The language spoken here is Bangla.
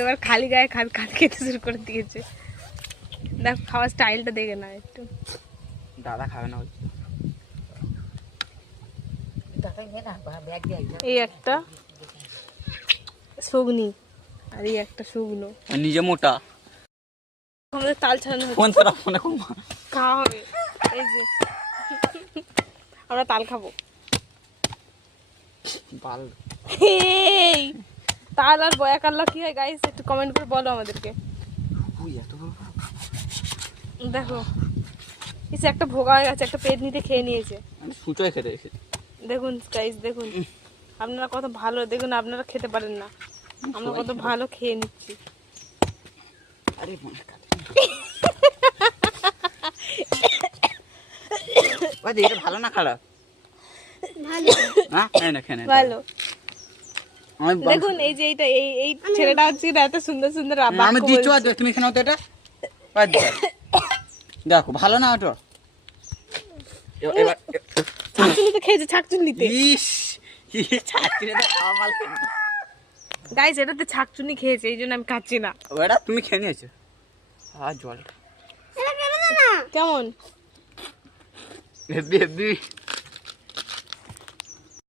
এবার খালি গায়ে খাদ খাদ খেতে শুরু করে দিয়েছে। দেখ খাওয়ার স্টাইলটা দেখে না একটু। দাদা খাবে না। এই একটা শুগনি আর এই একটা শুকনো। নিজে মোটা। আমাদের তাল ছাড়ানো ফোন ছাড়া ফোনে খাওয়া হবে। এই যে আমরা তাল খাবো। এই তাল আর বয়া কাল্লা কি হয় গাইস, একটু কমেন্ট করে বলো আমাদেরকে। দেখো এসে একটা ভোগা হয়ে গেছে, একটা পেট নিতে খেয়ে নিয়েছে। সুচয় খেতে এসেছে। দেখুন গাইস দেখুন, আপনারা কত ভালো, দেখুন আপনারা খেতে পারেন না, আমরা কত ভালো খেয়ে নিচ্ছি। আরে এটা ভালো না খারাপ? ভালো। দেখুন এই যে এইটা এই ছেলেটা হচ্ছে এত সুন্দর সুন্দর আমি দিচ্ছি, তুমি এখানে তো এটা দেখো ভালো না ওটা। এবার ছাকচুনি তো খেয়েছে, ছাকচুনিতে গাইস এটাতে ছাকচুনি খেয়েছে, এই জন্য আমি খাচ্ছি না। ওটা তুমি খেয়ে নিয়েছো। আর জলটা কেমন? Heavy heavy.